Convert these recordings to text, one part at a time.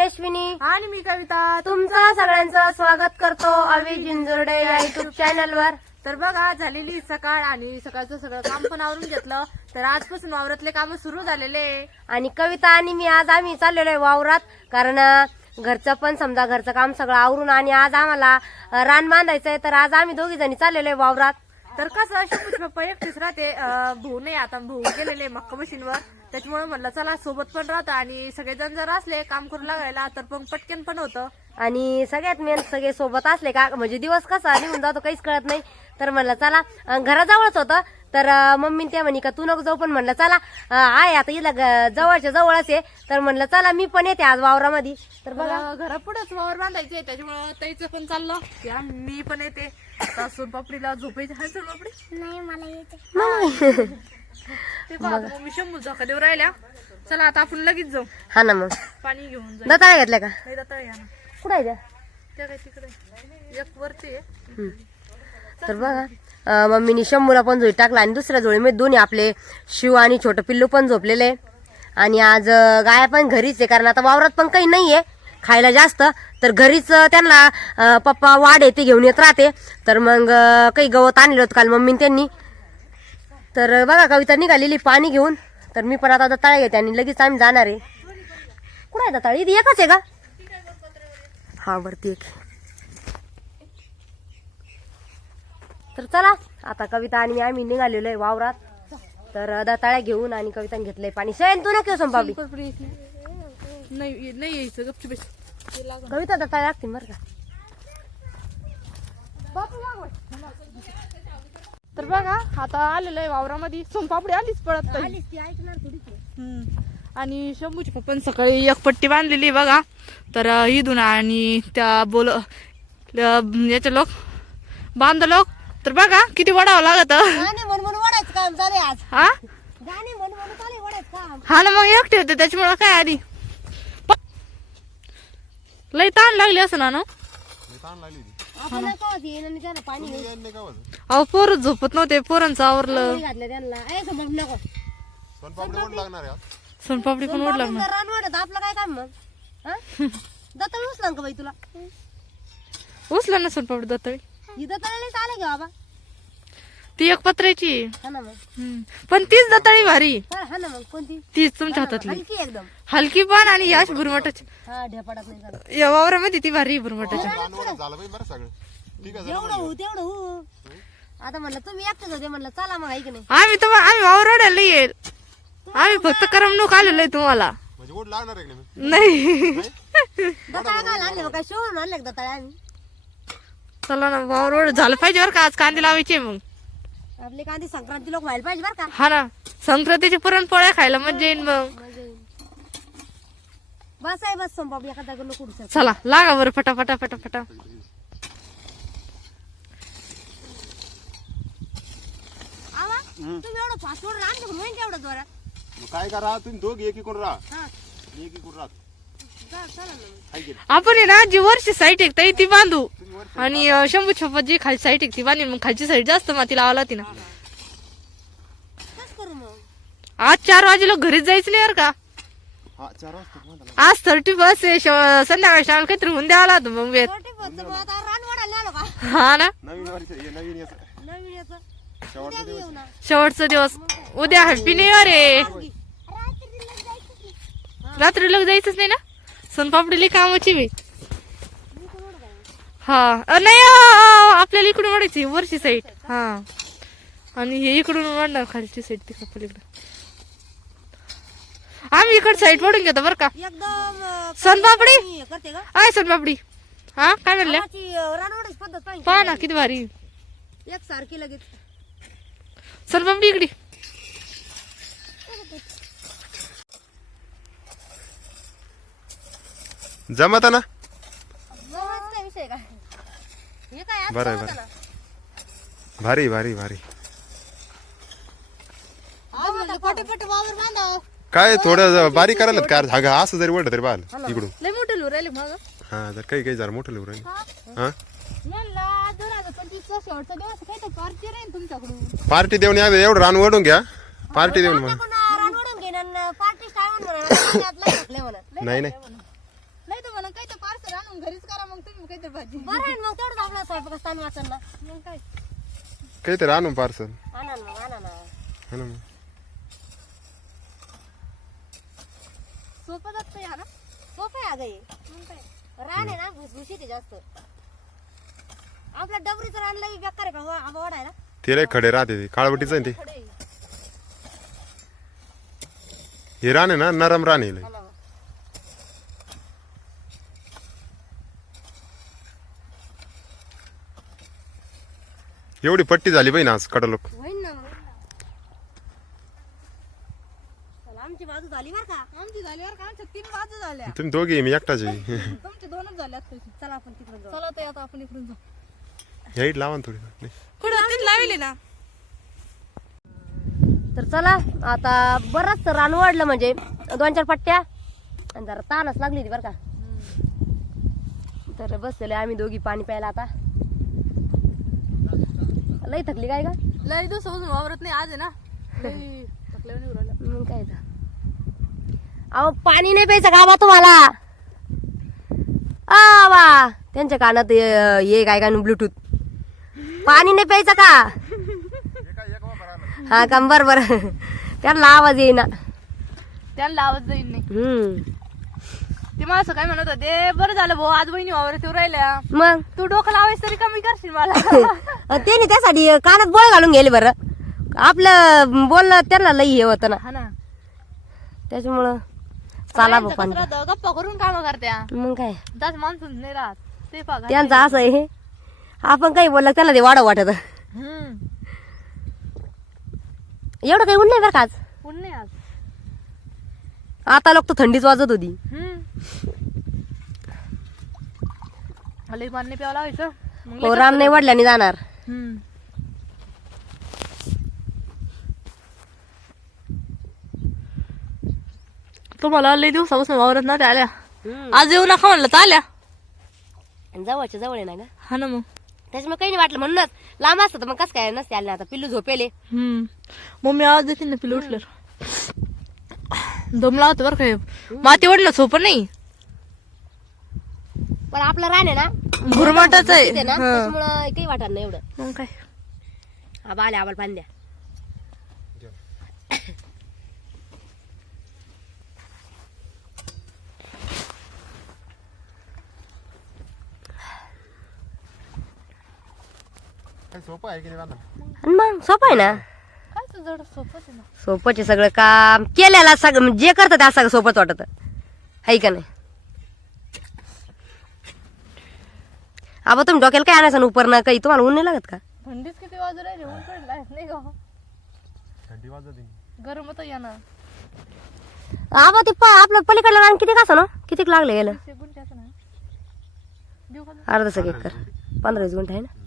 मी अश्विनी. आणि मी कविता. तुमचं सगळ्यांचं स्वागत करतो अवी जिंजुर्डे या युट्यूब चॅनल वर. तर बघा झालेली सकाळ आणि सकाळचं सगळं काम पण आवरून घेतलं तर आजपासून वावरातले काम सुरू झालेले. आहे. आणि कविता आणि मी आज आम्ही चाललेलो आहे वावरात कारण घरचं पण समजा घरचं काम सगळं आवरून आणि आज आम्हाला रान बांधायचंय तर आज आम्ही दोघी जणी चाललेलो आहे वावरात. तर कसं शंभूचे पप्पा एकटेच राहते. भाऊ नाही आता भाऊ गेलेले मक्का मशीनवर. त्याच्यामुळे म्हणलं चला सोबत पण राहतं आणि सगळेजण जर असले काम करू लागायला तर मग पटकन पण होतं. आणि सगळ्यात मेन सगळे सोबत असले का म्हणजे दिवस कसा निघून जातो काहीच कळत नाही. तर म्हणलं चला घराजवळच होतं. तर मम्मी त्या म्हणे का तू नको जाऊ पण म्हणलं चला आहे आता हिला ग- जवळच्या जवळच आहे. तर म्हणलं चला मी पण येते आज वावरामध्ये. तर बघा. घरापुढेच वावर बांधायचे त्याच्यामुळे ताईचं पण चाललं. या मी पण येते. सोनपापडीला झोपायची आहे सोनपापडी? नाही मला येते. मी शंभू झोका राहिल्या. चला आता आपण लगेच जाऊ. हा ना मग. पाणी घेऊन जाऊ. घेतल्या का? नाही जाता या ना कुठं आहे त्या? त्या काय तिकडे एक वरती आहे. तर बघा अं, मम्मीनी शंभूला पण झोळी टाकला आणि दुसऱ्या झोळीमध्ये दोन्ही आपले शिव आणि छोटं पिल्लू पण झोपलेले. आहे. आणि आज अं, गाया पण घरीच आहे कारण आता वावरात पण काही नाहीये खायला जास्त. तर घरीच अं, त्यांना अं, पप्पा वाढ येते घेऊन येत राहते. तर मग अं, काही गवत आणलं होतं काल मम्मीने त्यांनी. तर बघा कविता निघालेली पाणी घेऊन. तर मी पण आता दताळ्या घेते आणि लगेच आम्ही जाणार आहे. कुठं आहे दताळी? इथे एकच आहे का? हा वरती एक तर चला आता कविता आणि आम्ही निघालेलो आहे वावरात. तर दताळ्या घेऊन आणि कविताने घेतलंय पाणी. सैन तू नको सोनपापडी नाही. नाही यायचं कविता दताळ्या लागतील बरं का? तर बघा आता आलेलं आहे वावरामध्ये. सोनपापडी आलीच पडत ताई. हम्म. आणि शंभूची पप्पा सकाळी एक पट्टी बांधलेली आहे बघा. तर अं, इथून आणि त्या बोल ल- याचे लोक बांध लोक तर बघा किती वडावं लागत. गाणे म्हणून काम चालू आहे आज. हा? गाणे म्हणून म्हणून चालू आहे ओढायचं काम. हा ना मग एकटे होते त्याच्यामुळे काय आली प- लई ताण लागली असं ना ना? आपण कवाच येईन आणि त्यांना पाणी घेऊन अहो पोरच झोपत नव्हते पोरांचं आवरलं. घातलं त्यांना. ए समज नको. सोनपापडी पण ओढ लागणार. रान वाढत आपलं काय काम मग? हा? दताळ उचला का बाई तुला? उचला ना सोनपापडी दत्तळी ही दताळीच आले का बाबा? ती एक पत्र्याची. आहे. हा ना मग. हम्म. पण तीच दत्तळी भारी. हा हा ना मग. कोणती? तीच तुमच्या हातातली. हलकी एकदम. हलकी पण आणि याच भुरमटाची. हा ढेपाडत नाही झालं. या वावरामध्ये ती भारी भुरमटाची. जेवढं तेवढं होऊ. आता म्हणलं तुम्ही एकटेच होते म्हणलं चला मग ऐक नाही? आम्ही तर आम्ही वावराड्याला येईल आम्ही फक्त करमणूक आलेलो आहे तुम्हाला. म्हणजे ओढ लागणार आहे का नाही? काय आणले मग? काय शिवून आणले का दताळ्या आम्ही? चला ना वावर झालं पाहिजे बरं का आज कांदे लावायचे मग. आपले कांदे संक्रांती लोक व्हायला पाहिजे बरं का. हा ना. संक्रांतीची पुरणपोळ्या खायला मजा येईल मग. मजा येईल. बस आहे बस संपाप एखादा कडनं कुठं चला लागा बरं फटा फटा फटा फटा आवा तुम्ही एवढं फास्ट फूड म्हणून तेवढं जोरात? मग काय करा तुम्ही दोघ एकीकडून राहा. हा. मी एकीकडून राहत. आपण आहे ना जी वरची साईट एक ताई ती बांधू. आणि शंभू छप्पा जी खाली साईट एक ती बांधली. मग खालची साईड जास्त माती लावायला होती ना. कसं करू मग? आज चार वाजेला घरीच जायचं नाही बरं का? आज थर्टी बस आहे श- संध्याकाळी शाळा काहीतरी होऊन द्यावा लागतो मग वेळ. हा ना? नवीन वर्ष नवीन याचं. नवीन याचं. शेवटचा दिवस. उद्या हॅपी न्यू इयर आहे. रात्री लोक जायचंच नाही ना? सोनपापडीली कामाची मी हा. नाही आपल्याला इकडून वाढायची वरची साईड हा. आणि हे इकडून वाढणार खालची साईड ती कपलीकडे आम्ही इकडे साईड वाढून घेतो बरं का. सोनपापडी? हे आय सोनपापडी. हा काय म्हणल्या? पाहिजे पहा ना किती भारी. एक सारखी लगेच. सोनपापडी इकडे. जमत ना? काय विषय काय हे काय आज बरं आहे, बरं. ना. भारी भारी भारी. आज म्हणलं पटे पटे वावर बांधावं. काय थोडं बारीक करायला कार हा असं जरी वाटत तरी बाल इकडून. लय मोठे लू राहिले मग. हा जर काही काही जरा मोठं लिहून राहील. हा? म्हणलं आज दोन हजार पंचवीसचा शेवटचा दिवस काही तर पार्टी राहील तुमच्याकडून. पार्टी देऊन या एवढं रान ओढून घ्या. पार्टी देऊन मग. घेईन आणि पार्टी काय म्हणणार नाही नाही. काहीतरी भाजी. बरं आहे ना मग तेवढं आपला स्वयंपाक ताण वाचन ना. मग काय? काहीतरी आणू पार्सल. आणा ना मग, आणा ना. है ना मग. सोपं जात ना. सोपं आहे अगं हे. मग काय? रान आहे ना भुसभुशीत आहे जास्त. आपल्या डबरीचं रान लई बेकार आहे का वा- आंबा वाढ आहे ना. ते लय खडे राहते ते. काळवटीचं आहे ना ते. खडे. हे रान आहे ना नरम रान आहे लय. हा ना मग. एवढी पट्टी झाली पाहिजे ना आज कडलोक. होईन ना. मग चला आमची बाजू झाली बरं का? आमची झाली बरं का? आमच्या तीन बाजू झाल्या. तुम्ही दोघे मी एकटाच आहे. तुमच्या दोनच झाल्या आत्ताची. चला आपण तिकडे जाऊ. चला ते आता आपण इकडून जाऊ. हाईट लावा ना थोडी. नाही. कुठं तीच लावली ना. तर चला आता बरंच रान वाढलं म्हणजे. दोन चार पट्ट्या. आणि जरा तानच लागली होती बरं का. तर बसलेले आम्ही दोघी पाणी प्यायला आता. लई थकली काय का लय दिवसापासून वावरत नाही आज आहे ना. लय. मग काय तर. अहो पाणी नाही प्यायचं का बा तुम्हाला. आ वा. त्यांच्या कानात हे काय काय ब्लूटूथ पाणी नाही प्यायचं का? हा का बर बर. त्यांना आवाज येईना. त्यांना आवाज जाईल नाही हम्म. ते मला असं काय म्हणत होते बरं झालं भाऊ आज बहिणी वावरत येऊ राहिल्या. मग? तू डोकं लावायच तरी कमी करशील मला. त्यांनी त्यासाठी कानात बोळ घालून गेले बरं. आपलं बोलणं त्यांना लई हे होतं ना. हा ना. त्याच्यामुळं चाला बाप्पा कसं राहतं, गप्पा करून काम करत्या. मग काय? जास्त माणूस नाही राहत. ते त्यांचं असं आहे. आपण काही बोललं त्यांना ते वाढव वाटत. हम्म. एवढं काही ऊन नाही बरं का आज? नाही आज. आता लोक तर थंडीच वाजत होती. हम्म. लई पाणी प्यावं लावायचं मग लई हो रान नाही वाढल्याने जाणार. हम्म. तुम्हाला लई दिवसापासून वावरत नव्हत्या आल्या. आज येऊ नका म्हणलं तर आल्या. आणि जवळच्या जवळ आहे ना ग. हा ना मग. त्याच्यामुळे काही नाही वाटलं म्हणूनच. लांब असतं तर मग कसं काय नसते आले ना आता पिल्लू झोपेले. हम्म. मम्मी आवाज देते ना पिलं उठलं दमला होता बरं काय माती ओढणं सोपं नाही. पण आपलं आहे ना घुरमाटाच आहे. ना. त्याच्यामुळं काही वाटत नाही एवढं. मग काय? आबा आले आबाला पाणी द्या सोपं आहे की नाही मग सोपं आहे ना. सोपंच आहे ना. सोपंच आहे सगळं काम केल्याला सगळं जे करतं त्या सगळं सोपंच वाटत. हाय का नाही? आबा तुम्ही डोक्याला काय आणायचं उपर ना काही? तुम्हाला ऊन नाही लागत का? थंडीच किती वाजू राहिली? ऊन पडलाय नाही का? थंडी वाजत आहे. गरम होतं या ना. आबा ते प- आपलं पलीकडलं रान किती का ना? किती लागलं गेलं ते गुंठ्याचं ना. देऊ का? अर्धा एक एकर. पंधरा वीस गुंठ आहे ना?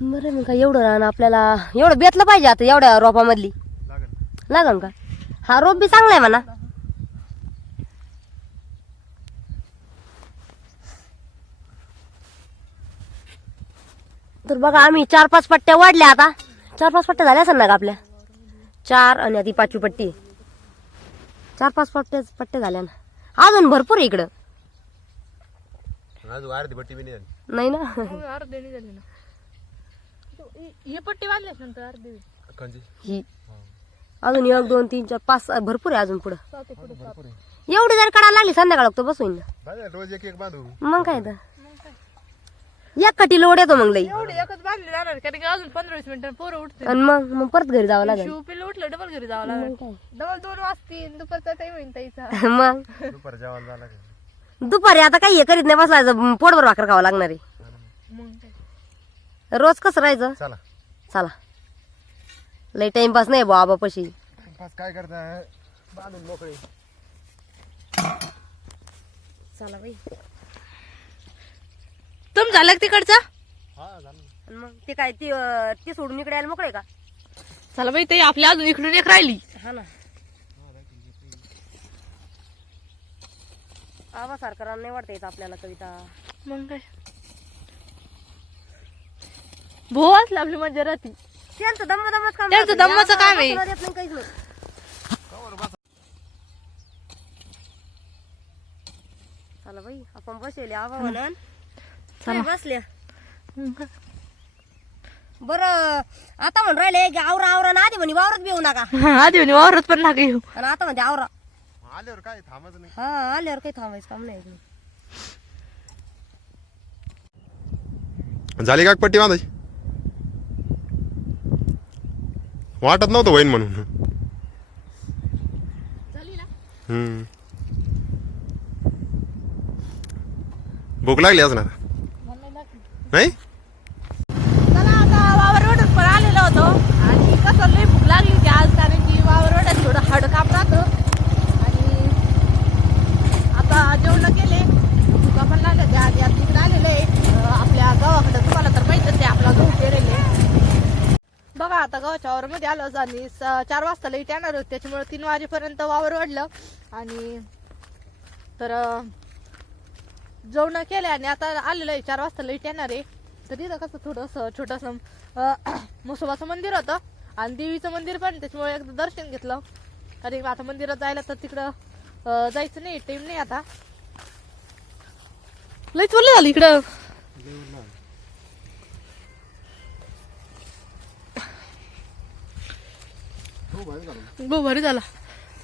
बरं मग काय एवढं रान आपल्याला एवढं बेतलं पाहिजे आता एवढ्या रोपामधली. लागेल लागन का? हा रोप बी चांगला आहे म्हणा. तर बघा आम्ही चार पाच पट्ट्या वाढल्या आता. चार पाच पट्ट्या झाल्या असेल ना का आपल्या? चार आणि आधी पाचवी पट्टी. चार पाच पट्ट्या पट्ट्या झाल्या ना. अजून भरपूर आहे इकडं. नाही ना मग अर्धे नाही झाली ना हे- पट्टी बांधल्यास नंतर अर्धे कंची ही. अजून एक दोन तीन चार पाच भरपूर आहे अजून पुढं. सात पुढे सात. एवढी जर काढायला लागली संध्याकाळ लागतो बसून. ना बांधा, रोज एक एक बांधू. मग काय तर. एक कटी लोड येतो मग लई. एवढी एकच बांधली जाणार कारण की अजून पंधरा वीस मिनिटं पोरं उठते आणि मग मग परत घरी जावं लागेल. उठलं डबल घरी जावं लागेल. मग काय? डबल दोन वाजतील दुपारचा टाइम होईल ताईचा. मग? दुपार जेवायला जायला लागेल. दुपारी आता काही हे करीत नाही बसलायचं पोटभर भाकर खावं लागणार आहे. मग काय? रोज कसं राहायचं? चला. चला. लई टाइमपास नाही बाबा पशी पाच काय करताय? बांधून मोकळे. चला बाई. तुम झालं का तिकडचा? हा झालं. आणि मग ते काय ती अं, ती सोडून इकडे यायला मोकळे का? चला बाई ताई आपल्या अजून इकडून एक राहिली. हा ना. आबा सारखा नाही वाटत येत आपल्याला कविता. मग काय? भो असला आपली मजा राहती. त्यांचं दम्म दम्मच काम त्यांचं राहतं. दम्माचं या काम आहे. बसवणार येत नाही काहीच नाही. चला बाई आपण बसले आबा म्हणून. चला. बसल्या. बर आता म्हणून राहिले की आवरा आवरा ना आधी म्हणे वावरत बी येऊ नका. आधी म्हणे वावरत पण लागे आणि आता म्हणजे आवरा. आल्यावर काय थांबायचं नाही. हा आल्यावर काही थांबायचं काम नाही. झाली का पट्टी बांधायची वाटत नव्हतं वहीन म्हणून. भूक लागली नाही? पण आलेलो होतो. आणि कसं लई भूक लागली होती आज कारण की वावर रोडात थोडं हाड काम राहतं. आणि आता जेवण केले. भुका पण तिकडे आलेले. अं, आपल्या गावाकडे तुम्हाला तर माहितच आहे आपला गहू पेरेले. बघा आता गव्हाच्या वावरमध्ये आलोच आणि स- चार वाजता लाइट येणार होती. त्याच्यामुळे तीन वाजेपर्यंत वावर वाढलं. आणि तर जेवणं केलं केले आणि आता आलेलं आहे. चार वाजता लाइट येणार आहे. तर इथं कसं थोडंसं छोटंसं मसोबाचं मंदिर होतं. आणि देवीचं मंदिर पण. त्याच्यामुळे एकदा दर्शन घेतलं. आणि आता मंदिरात जायला तर तिकडं जायचं नाही. टाईम नाही आता. लईच बोललं झालं इकडं. भारी झाला.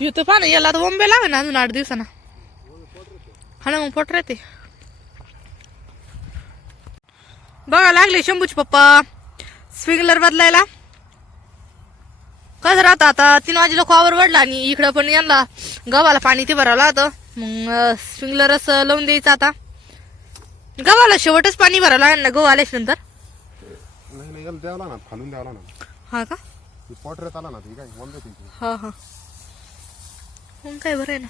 येतो पहा ना याला आता बॉम्बे लावे ना अजून आठ दिवसांना. हा ना मग पोट राहते. बघा लागले शंभूचे पप्पा. स्विंगलर बदलायला. कसं राहतं आता? तीन वाजे लोक वावर वाढला आणि इकडं पण यांना गव्हाला पाणी ते भरावं लागतं. मग स्विंगलरच लावून द्यायचं आता. गव्हाला शेवटच पाणी भरावं लागेल ना गहू आल्याच नंतर? हा का? पॉटऱ्यात आला ना ती काय बंद हा हा. मग काय बरं आहे ना.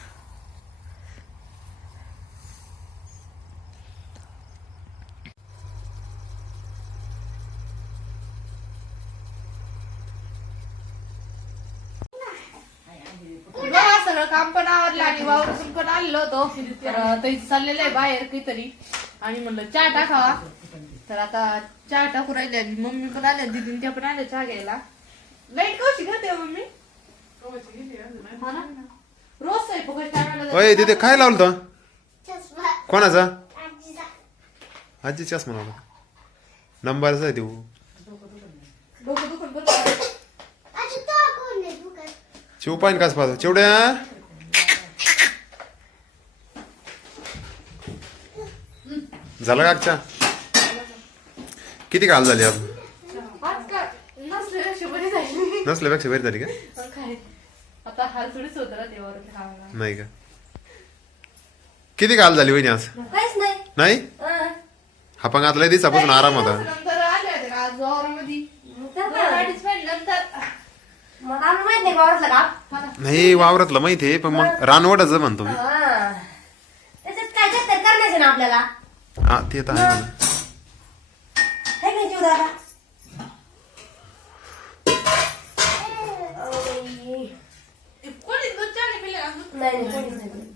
बघा, सगळं काम पण आवरलं आणि वावरून पण आलेलो होतो. तर तरी चाललेलं आहे बाहेर काहीतरी. आणि म्हणलं चहा टाकावा. तर आता चहा टाकू राहिले आणि मम्मी पण आल्या दिदीन त्या पण आल्या चहा घ्यायला. लाइट कशी हो मम्मी? हा ना? रोज स्वयंपाक टायमाला अय तिथे काय लावलं तर चष्मा. कोणाचा? आजी चष्मा लावला. नंबरचा आहे तू. डोकं दुखून चिव काच पाहतो. चिवड्या? झालं का आजच्या किती काल झाली आज आज काय नसलेल्या बरी झाली नसल्यापेक्षा बरी झाली का पण काय आता हाल थोडीच होत ना देवावरती कामाला नाही का किती काल झाली वहिनी आज काहीच नाही नाही हा. हा पण आता लय दिवसापासून आराम होता नंतर आले होते ना आज वावरामध्ये मग तर दोन काय? अडीच महिने नंतर मग आम्हाला माहीत नाही वावरतलं का हा ना. नाही वावरातलं माहितीये पण मग रानवटच म्हणतो मी हा. त्याच्यात काय जास्त करण्याचे ना आपल्याला हा ते तर आहे म्हणा. है का जीव दादा अहो बाई. कोणी दूध चहा नाही पिले अजून नाही नाही कोणीच नाही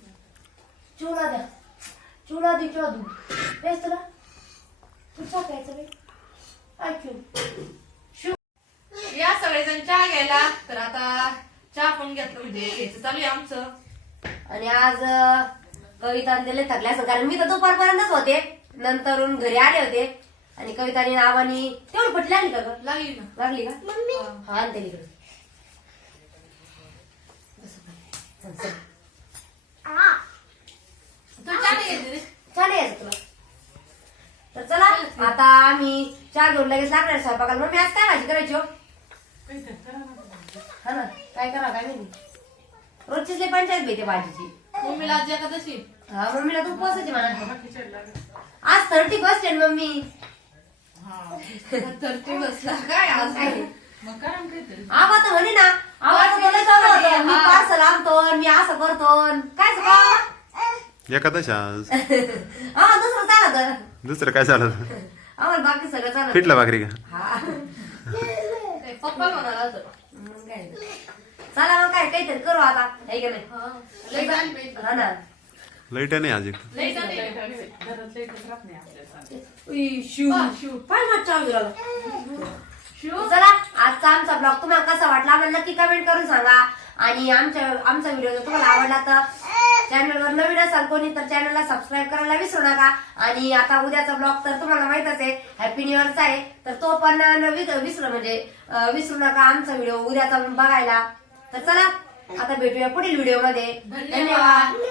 चिवडा द्या तेच तुला. तू टाकायचं बाई ऐकू. या सगळेजण चहा घ्यायला. तर आता चहा पण घेतलं म्हणजे घ्यायचं. चालू आहे आमचं. आणि आज कविता दिले थकल्या असं कारण मी तर दुपारपर्यंतच होते. नंतरून घरी आले होते. आणि कविताने नावानी तेवढी पट्टी लागली का गं? लागली ना. लागली का? मम्मी. हा आणते इकडे आ. तू चहा नाही घेतली रे? छान यायचं तुला. तर चला आता आम्ही चहा घेऊन लगेच लागणार स्वयंपाकाला. मग मी आज काय भाजी करायची हो? हा ना. काय करा काय माहिती रोजचीच लई पंचायत भेटे भाजीची. मम्मीला आज एकादशी. हा मम्मीला तू पोसायची म्हणा. आज थर्टी फर्स्ट आहे मम्मी? तर ते बसला काय आज? काय आबा तर म्हणे ना आबा तर बोलायचं होतं. मी पार्सल आणतो मी असं करतो काय सगळं आज आम्हाला दुसरं चालत दुसरं काय झालं आम्हाला बाकी सगळं चालत भाकरी का? हा. ते पप्पा म्हणाला होतं मग काय? चला मग काय काहीतरी करू आता. का नाही? लई झाली पाहिजे हा ना. लाइट नाही आज एक. लई झाली उई, शिव हा, शिव. पाय ना. शिव. चला आजचा आमचा ब्लॉग तुम्हाला कसा वाटला आम्हाला नक्की कमेंट करून सांगा. आणि आमच्या आमचा व्हिडिओ जर तुम्हाला आवडला तर चॅनलवर नवीन असाल कोणी तर चॅनलला सबस्क्राईब करायला विसरू नका. आणि आता उद्याचा ब्लॉग तर तुम्हाला माहितच आहे हॅपी न्यू इयरचा आहे. तर तो पण विसरू म्हणजे विसरू नका आमचा व्हिडिओ उद्याचा बघायला. तर चला आता भेटूया पुढील व्हिडिओमध्ये. धन्यवाद.